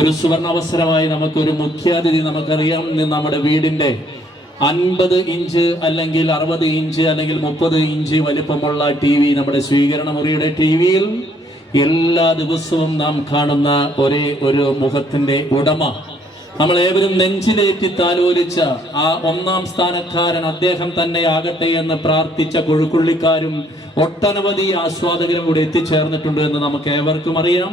ഒരു സുവർണാവസരമായി നമുക്കൊരു മുഖ്യാതിഥി നമുക്കറിയാം. നമ്മുടെ വീടിന്റെ 50 ഇഞ്ച് അല്ലെങ്കിൽ 60 ഇഞ്ച് അല്ലെങ്കിൽ 30 ഇഞ്ച് വലിപ്പമുള്ള TV, നമ്മുടെ സ്വീകരണ മുറിയുടെ TVയിൽ എല്ലാ ദിവസവും നാം കാണുന്ന ഒരേ ഒരു മുഖത്തിന്റെ ഉടമ, നമ്മളേവരും നെഞ്ചിലേറ്റി താലോലിച്ച ആ ഒന്നാം സ്ഥാനക്കാരൻ അദ്ദേഹം തന്നെ ആകട്ടെ എന്ന് പ്രാർത്ഥിച്ച കൊഴുക്കുള്ളിക്കാരും ഒട്ടനവധി ആസ്വാദകരും കൂടെ എത്തിച്ചേർന്നിട്ടുണ്ട് എന്ന് നമുക്ക് ഏവർക്കും അറിയാം.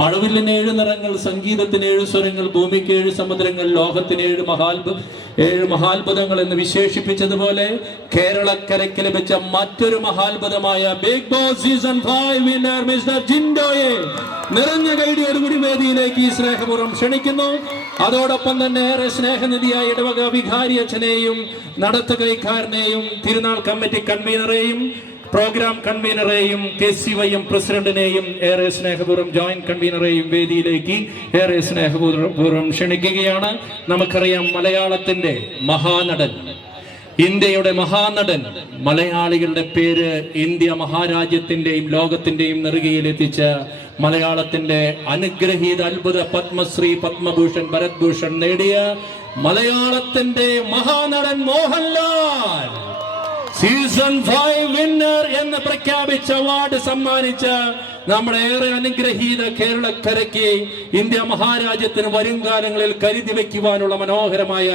മഴവില്ലിന് 7 നിറങ്ങൾ, സംഗീതത്തിന് 7 സ്വരങ്ങൾ, ഭൂമിക്ക് 7 സമുദ്രങ്ങൾ, ലോകത്തിന് 7 മഹാത്ഭുതങ്ങൾ എന്ന് വിശേഷിപ്പിച്ചതുപോലെ കേരളക്കരയ്ക്ക് ലഭിച്ച മറ്റൊരു മഹാത്ഭുതമായ big boss season 5 winner mister ജിൻഡോയെ നിറഞ്ഞ കൈഡിയോടുകൂടി വേദിയിലേക്ക് ഈ സ്നേഹപൂർവ്വം ക്ഷണിക്കുന്നു. അതോടൊപ്പം തന്നെ ഏറെ സ്നേഹനിധിയായ ഇടവക വികാരി അച്ഛനെയും നടത്തുകൈക്കാരനെയും തിരുനാൾ കമ്മിറ്റി കൺവീനറെയും പ്രോഗ്രാം കൺവീനറെയും KCYM പ്രസിഡന്റിനെയും ഏറെ സ്നേഹപൂർവ്വം ജോയിന്റ് കൺവീനറെയും വേദിയിലേക്ക് ഏറെ സ്നേഹപൂർവ്വം ക്ഷണിക്കുകയാണ്. നമുക്കറിയാം, മലയാളത്തിന്റെ മഹാനടൻ, ഇന്ത്യയുടെ മഹാനടൻ, മലയാളികളുടെ പേര് ഇന്ത്യ മഹാരാജ്യത്തിന്റെയും ലോകത്തിന്റെയും നെറുകയിലെത്തിച്ച മലയാളത്തിന്റെ അനുഗ്രഹീത അത്ഭുത പത്മശ്രീ, പത്മഭൂഷൺ, ഭരത്ഭൂഷൺ നേടിയ മലയാളത്തിന്റെ മഹാനടൻ മോഹൻലാൽ സീസൺ 5 വിന്നർ എന്ന് പ്രഖ്യാപിച്ച അവാർഡ് സമ്മാനിച്ച നമ്മുടെ ഏറെ അനുഗ്രഹീത കേരളക്കരയ്ക്ക്, ഇന്ത്യ മഹാരാജ്യത്തിന് വരും കാലങ്ങളിൽ കരുതി വയ്ക്കുവാനുള്ള മനോഹരമായ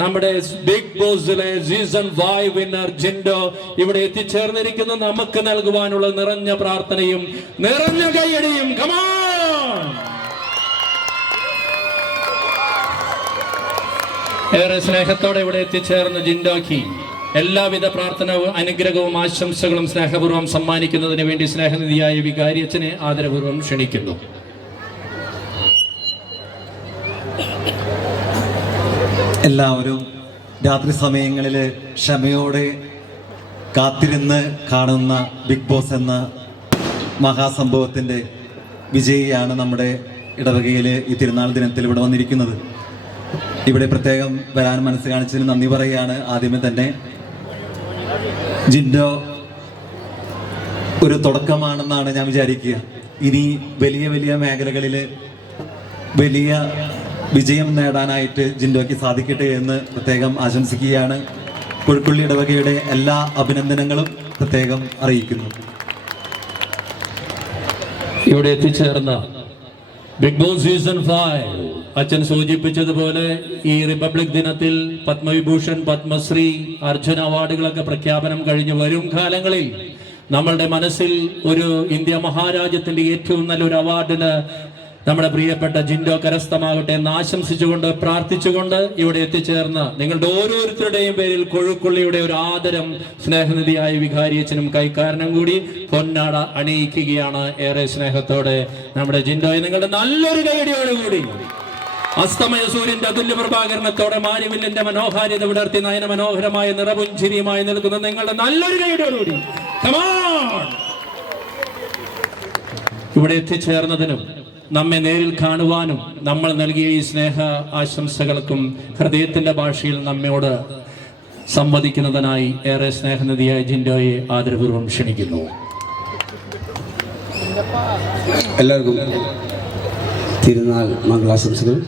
നമ്മുടെ ബിഗ് ബോസിലെ സീസൺ 5 വിന്നർ ജിൻഡോ ഇവിടെ എത്തിച്ചേർന്നിരിക്കുന്നു. നമുക്ക് നൽകുവാനുള്ള നിറഞ്ഞ പ്രാർത്ഥനയും നിറഞ്ഞ കൈയടിയും. കമോൺ! ഏറെ സ്നേഹത്തോടെ ഇവിടെ എത്തിച്ചേർന്ന ജിൻഡോക്ക് എല്ലാവിധ പ്രാർത്ഥനവും അനുഗ്രഹവും ആശംസകളും സ്നേഹപൂർവ്വം സമ്മാനിക്കുന്നതിന് വേണ്ടി സ്നേഹനിധിയായ വികാരി അച്ഛനെ ആദരപൂർവ്വം ക്ഷണിക്കുന്നു. എല്ലാവരും രാത്രി സമയങ്ങളിൽ ക്ഷമയോടെ കാത്തിരുന്ന് കാണുന്ന ബിഗ് ബോസ് എന്ന മഹാസംഭവത്തിൻ്റെ വിജയിയാണ് നമ്മുടെ ഇടവകയിൽ ഈ തിരുനാൾ ദിനത്തിൽ ഇവിടെ വന്നിരിക്കുന്നത്. ഇവിടെ പ്രത്യേകം വരാൻ മനസ്സ് കാണിച്ചതിന് നന്ദി പറയുകയാണ്. ആദ്യമേ തന്നെ ജിൻഡോ ഒരു തുടക്കമാണെന്നാണ് ഞാൻ വിചാരിക്കുക. ഇനി വലിയ വലിയ മേഖലകളിൽ വലിയ വിജയം നേടാനായിട്ട് ജിൻഡോയ്ക്ക് സാധിക്കട്ടെ എന്ന് പ്രത്യേകം ആശംസിക്കുകയാണ്. കൊഴുക്കുള്ളി ഇടവകയുടെ എല്ലാ അഭിനന്ദനങ്ങളും പ്രത്യേകം അറിയിക്കുന്നു. ഇവിടെ എത്തിച്ചേർന്ന ബിഗ് ബോസ് സീസൺ 5 അച്ഛൻ സൂചിപ്പിച്ചതുപോലെ ഈ റിപ്പബ്ലിക് ദിനത്തിൽ പത്മവിഭൂഷൺ, പത്മശ്രീ, അർജുന അവാർഡുകളൊക്കെ പ്രഖ്യാപനം കഴിഞ്ഞ് വരും കാലങ്ങളിൽ നമ്മളുടെ മനസ്സിൽ ഒരു ഇന്ത്യ മഹാരാജ്യത്തിന്റെ ഏറ്റവും നല്ലൊരു അവാർഡിന് നമ്മുടെ പ്രിയപ്പെട്ട ജിൻഡോ കരസ്ഥമാകട്ടെ എന്ന് ആശംസിച്ചുകൊണ്ട് പ്രാർത്ഥിച്ചുകൊണ്ട് ഇവിടെ എത്തിച്ചേർന്ന് നിങ്ങളുടെ ഓരോരുത്തരുടെയും പേരിൽ കൊഴുക്കുള്ളിയുടെ ഒരു ആദരം സ്നേഹനിധിയായ വികാരിയച്ഛനും കൈക്കാരനും കൂടി പൊന്നാട അണിയിക്കുകയാണ്. ഏറെ സ്നേഹത്തോടെ നമ്മുടെ ജിൻഡോയെ നിങ്ങളുടെ നല്ലൊരു കൈയടിയോടുകൂടി അസ്തമയ സൂര്യന്റെ അതുല്യ പ്രഭാകരണത്തോടെ മാരിവില്ലിന്റെ മനോഹാരിത വിടർത്തി നയന മനോഹരമായ നിറപുഞ്ചിരിയുമായി നിൽക്കുന്ന നിങ്ങളുടെ നല്ലൊരു കൈയോടുകൂടി ഇവിടെ എത്തിച്ചേർന്നതിനും നമ്മെ നേരിൽ കാണുവാനും നമ്മൾ നൽകിയ ഈ സ്നേഹ ആശംസകൾക്കും ഹൃദയത്തിന്റെ ഭാഷയിൽ നമ്മോട് സംവദിക്കുന്നതിനായി ഏറെ സ്നേഹനിധിയായ ജിൻഡോയെ ആദരപൂർവ്വം ക്ഷണിക്കുന്നു. എല്ലാവർക്കും തിരുനാൾ മംഗളാശംസകൾ.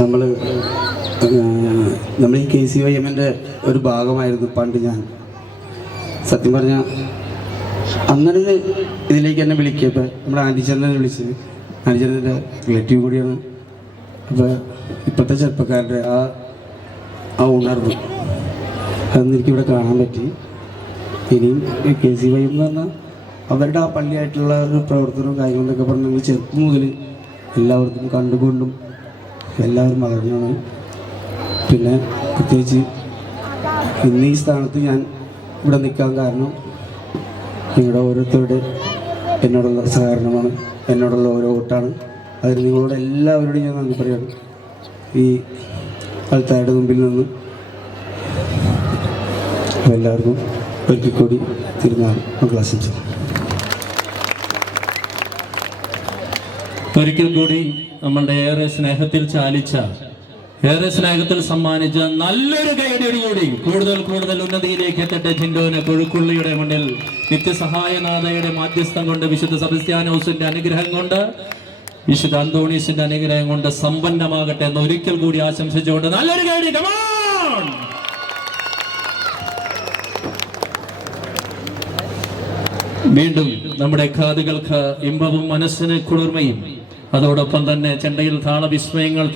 നമ്മൾ ഈ KCYMൻ്റെ ഒരു ഭാഗമായിരുന്നു പണ്ട് ഞാൻ. സത്യം പറഞ്ഞാൽ അങ്ങനെ ഇതിലേക്ക് എന്നെ വിളിക്കപ്പോൾ നമ്മുടെ ആൻറ്റിച്ചേട്ടനെ വിളിച്ചത്, ആൻറ്റിച്ചേട്ടൻ്റെ റിലേറ്റീവ് കൂടിയാണ്. അപ്പോൾ ഇപ്പോഴത്തെ ചെറുപ്പക്കാരുടെ ആ ഉണർവ് അതൊന്നും എനിക്കിവിടെ കാണാൻ പറ്റി. ഇനിയും KCYM എന്ന് പറഞ്ഞാൽ അവരുടെ ആ പള്ളിയായിട്ടുള്ള ഒരു പ്രവർത്തനവും കാര്യങ്ങളൊക്കെ പറഞ്ഞാൽ ചെറുപ്പം മുതൽ എല്ലാവർക്കും കണ്ടുകൊണ്ടും എല്ലാവരും വളർന്നാണ്. പിന്നെ പ്രത്യേകിച്ച് ഇന്ന് ഈ സ്ഥാനത്ത് ഞാൻ ഇവിടെ നിൽക്കാൻ കാരണം നിങ്ങളുടെ ഓരോരുത്തരുടെ എന്നോടുള്ള സഹകരണമാണ്, എന്നോടുള്ള ഓരോ വോട്ടാണ്. അതിന് നിങ്ങളോട് എല്ലാവരോടും ഞാൻ നന്ദി പറയുകയാണ്. ഈ ആൾക്കാരുടെ മുമ്പിൽ നിന്ന് എല്ലാവർക്കും ഒരിക്കൽ കൂടി തിരുനാൾ മംഗളാശംസകൾ. ഒരിക്കൽ കൂടി നമ്മളുടെ ഏറെ സ്നേഹത്തിൽ ചാലിച്ച, ഏറെ സ്നേഹത്തിൽ സമ്മാനിച്ച നല്ലൊരു കൈയുടെ കൂടി കൂടുതൽ ഉന്നതിയിലേക്ക് എത്തട്ടെ ജിൻഡോനെ. കൊഴുക്കുള്ളിയുടെ മുന്നിൽ നിത്യസഹായനാഥയുടെ മാധ്യസ്ഥം കൊണ്ട്, വിശുദ്ധ സെബസ്ത്യാനോസിന്റെ അനുഗ്രഹം കൊണ്ട്, വിശുദ്ധ അന്തോണീസിന്റെ അനുഗ്രഹം കൊണ്ട് സമ്പന്നമാകട്ടെ എന്ന് ഒരിക്കൽ കൂടി ആശംസിച്ചുകൊണ്ട് നല്ലൊരു കൈ. വീണ്ടും നമ്മുടെ കാതുകൾക്ക് ഇമ്പവും മനസ്സിന് കുളിർമയും അതോടൊപ്പം തന്നെ ചെണ്ടയിൽ താളവിസ്മയങ്ങൾ